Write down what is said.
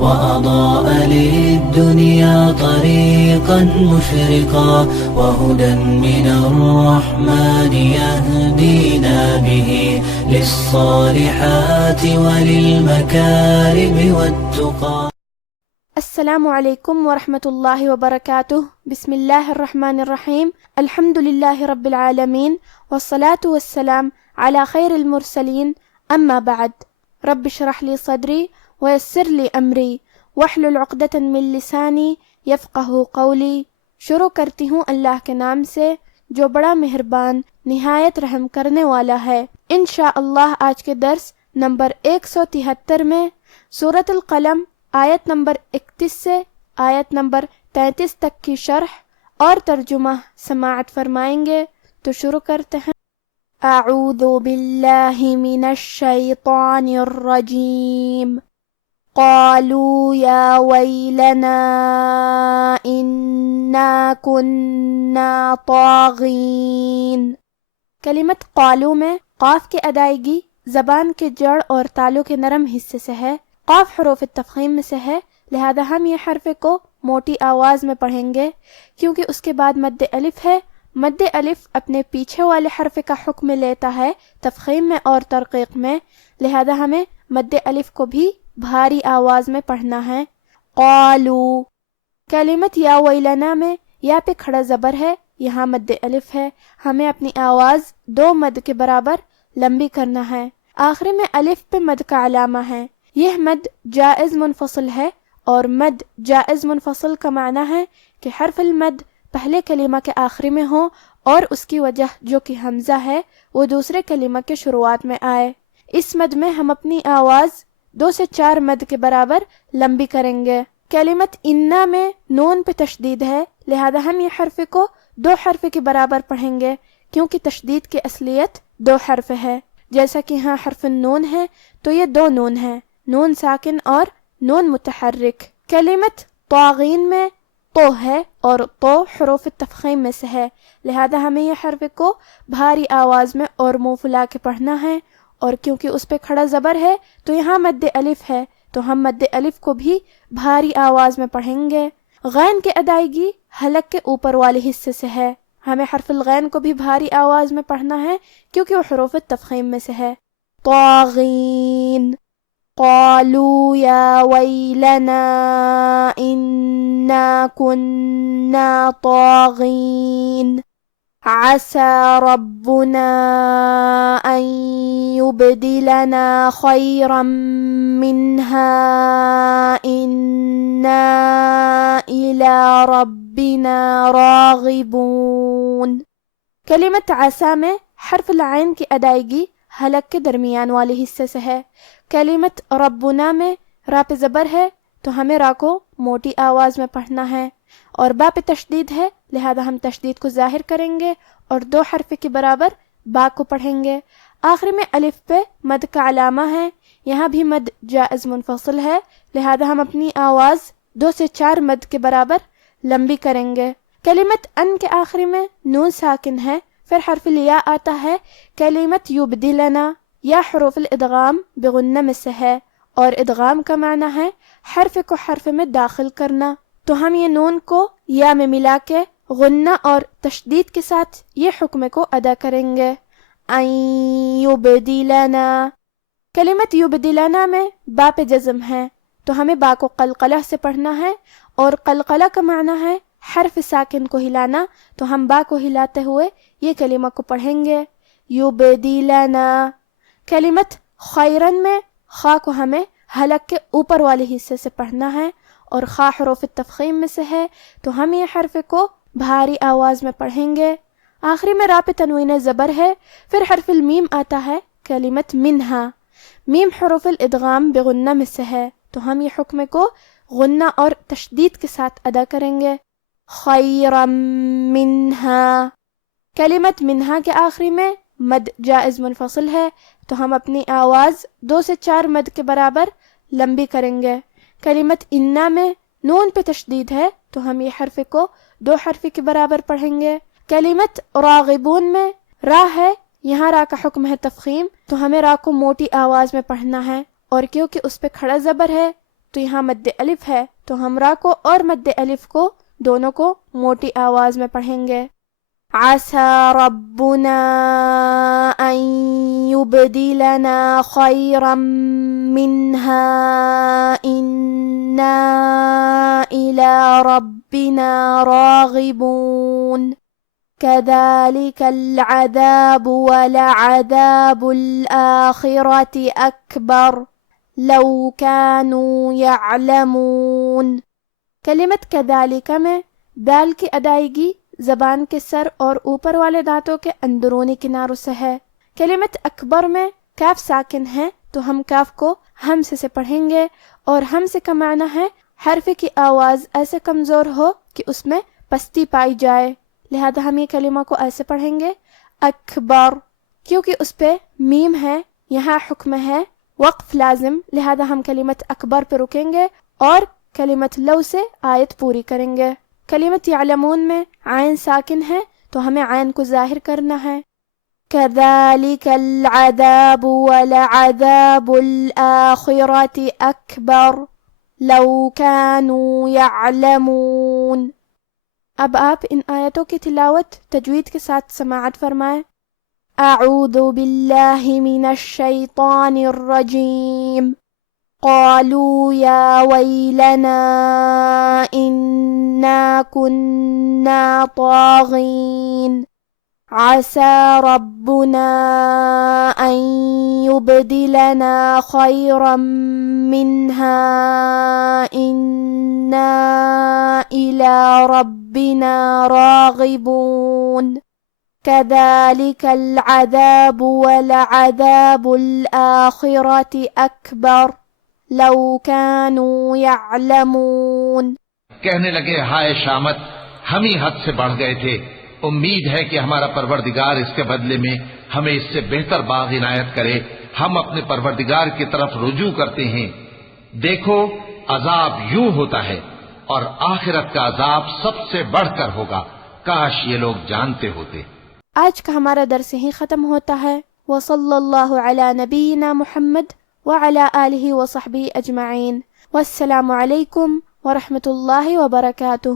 وأضاء للدنيا طريقا مشرقا وهدى من الرحمن يهدينا به للصالحات وللمكارم والتقى. السلام علیکم ورحمۃ اللہ وبرکاتہ. بسم اللہ الرحمن الرحیم. الحمد للہ رب العالمین والصلاة والسلام علی خیر المرسلین. اما بعد. رب اشرح لی صدری ویسر لی امری واحلل عقدۃ من لسانی یفقہوا قولی. شروع کرتی ہوں اللہ کے نام سے جو بڑا مہربان نہایت رحم کرنے والا ہے. انشاءاللہ آج کے درس نمبر 173 میں سورۃ القلم آیت نمبر 31 سے آیت نمبر 33 تک کی شرح اور ترجمہ سماعت فرمائیں گے. تو شروع کرتے ہیں. اعوذ باللہ من الشیطان الرجیم. قالوا یا ویلنا انا کنا طاغین. کلمت قالو میں قاف کی ادائیگی زبان کے جڑ اور تالو کے نرم حصے سے ہے. قاف حروف التفخیم میں سے ہے، لہذا ہم یہ حرف کو موٹی آواز میں پڑھیں گے کیونکہ اس کے بعد مد الف ہے. مد الف اپنے پیچھے والے حرف کا حکم لیتا ہے تفخیم میں اور ترقیق میں، لہذا ہمیں مد الف کو بھی بھاری آواز میں پڑھنا ہے. قالو. کلمت یا ویلنا میں یا پہ کھڑا زبر ہے، یہاں مد الف ہے. ہمیں اپنی آواز 2 مد کے برابر لمبی کرنا ہے. آخری میں الف پہ مد کا علامہ ہے. یہ مد جائز منفصل ہے اور مد جائز منفصل کا معنی ہے کہ حرف المد پہلے کلمہ کے آخری میں ہو اور اس کی وجہ جو کہ حمزہ ہے وہ دوسرے کلمہ کے شروعات میں آئے. اس مد میں ہم اپنی آواز 2 سے 4 مد کے برابر لمبی کریں گے. کلمت انا میں نون پہ تشدید ہے، لہذا ہم یہ حرف کو 2 حرف کے برابر پڑھیں گے کیونکہ تشدید کی اصلیت 2 حرف ہے. جیسا کہ یہاں حرف نون ہے تو یہ 2 نون ہے، نون ساکن اور نون متحرک. کلمت طاغین میں تو ہے اور تو حروف تفخیم میں سے ہے، لہذا ہمیں یہ حرف کو بھاری آواز میں اور منہ پھلا کے پڑھنا ہے. اور کیونکہ اس پہ کھڑا زبر ہے تو یہاں مد الف ہے، تو ہم مد الف کو بھی بھاری آواز میں پڑھیں گے. غین کی ادائیگی حلق کے اوپر والے حصے سے ہے. ہمیں حرف الغین کو بھی بھاری آواز میں پڑھنا ہے کیونکہ وہ حروف تفخیم میں سے ہے. طاغین. قالوا یا ویلنا انا کنا طاغین. عسى ربنا أن يبدلنا خيرا منها إنا إلى ربنا راغبون. کلمت عسى میں حرف العین کی ادائیگی حلق کے درمیان والے حصے سے ہے. کلمت ربنا میں را پہ زبر ہے تو ہمیں را کو موٹی آواز میں پڑھنا ہے اور با پہ تشدید ہے، لہذا ہم تشدید کو ظاہر کریں گے اور 2 حرف کے برابر با کو پڑھیں گے. آخری میں الف پہ مد کا علامہ ہے، یہاں بھی مد جائز منفصل ہے، لہذا ہم اپنی آواز 2 سے 4 مد کے برابر لمبی کریں گے. کلمت ان کے آخری میں نون ساکن ہے، پھر حرف الیا آتا ہے. کلمت یبدلنا یا حروف الادغام بغنہ میں سے ہے اور ادغام کا معنی ہے حرف کو حرف میں داخل کرنا. تو ہم یہ نون کو یا میں ملا کے غنہ اور تشدید کے ساتھ یہ حکم کو ادا کریں گے. ان یبدلنا. کلمت یبدلنا میں با پہ جزم ہے تو ہمیں با کو قلقلہ سے پڑھنا ہے اور قلقلہ کا معنی ہے حرف ساکن کو ہلانا، تو ہم با کو ہلاتے ہوئے یہ کلمہ کو پڑھیں گے. یبدلنا. کلمت خیرن میں خا کو ہمیں حلق کے اوپر والے حصے سے پڑھنا ہے اور خا حروف تفخیم میں سے ہے تو ہم یہ حرف کو بھاری آواز میں پڑھیں گے. آخری میں را پہ تنوین زبر ہے، پھر حرف المیم آتا ہے. کلمت منہا. میم حروف الادغام بغنہ میں سے ہے تو ہم یہ حکم کو غنہ اور تشدید کے ساتھ ادا کریں گے. خیرا منہا. کلمت منہا کے آخری میں مد جائز منفصل ہے تو ہم اپنی آواز 2 سے 4 مد کے برابر لمبی کریں گے. کلمت انا میں نون پہ تشدید ہے تو ہم یہ حرف کو 2 حرف کے برابر پڑھیں گے. کلمت راغبون میں را ہے، یہاں را کا حکم ہے تفخیم تو ہمیں را کو موٹی آواز میں پڑھنا ہے اور کیونکہ اس پہ کھڑا زبر ہے تو یہاں مد الف ہے تو ہمرا کو اور مد الف کو دونوں کو موٹی آواز میں پڑھیں گے. عسى ربنا أن يبدلنا خيرا منها إنا إلى ربنا راغبون كذلك العذاب ولعذاب الآخرة أكبر لو كانوا يعلمون. کلمت كذلك میں دال کی ادائیگی زبان کے سر اور اوپر والے دانتوں کے اندرونی کناروں سے ہے. کلمت اکبر میں کاف ساکن ہے تو ہم کاف کو ہمزے سے پڑھیں گے، اور ہمزے کا معنی ہے حرف کی آواز ایسے کمزور ہو کہ اس میں پستی پائی جائے، لہذا ہم یہ کلمہ کو ایسے پڑھیں گے اکبر. کیونکہ اس پہ میم ہے، یہاں حکم ہے وقف لازم، لہذا ہم کلمت اکبر پہ رکیں گے اور کلمت لو سے آیت پوری کریں گے. کلمت یعلمون میں عین ساکن ہے تو ہمیں عین کو ظاہر کرنا ہے. كذلك العذاب ولعذاب الآخرة أكبر لو كانوا يعلمون. اب آپ ان آیتوں کی تلاوت تجوید کے ساتھ سماعت فرمائیں. اعوذ باللہ من الشیطان الرجیم. قالوا يا ويلنا إنا كنا طاغين عسى ربنا أن يبدلنا خيرا منها إنا إلى ربنا راغبون كذلك العذاب ولعذاب الآخرة أكبر لو كانوا يعلمون. کہنے لگے ہائے شامت، ہم ہی حد سے بڑھ گئے تھے، امید ہے کہ ہمارا پروردگار اس کے بدلے میں ہمیں اس سے بہتر باغ عنایت کرے. ہم اپنے پروردگار کی طرف رجوع کرتے ہیں. دیکھو عذاب یوں ہوتا ہے اور آخرت کا عذاب سب سے بڑھ کر ہوگا. کاش یہ لوگ جانتے ہوتے. آج کا ہمارا درس ہی ختم ہوتا ہے. وصلی اللہ علی نبینا محمد وعلی آلہ وصحبہ اجمعین. والسلام علیکم ورحمۃ اللہ وبرکاتہ.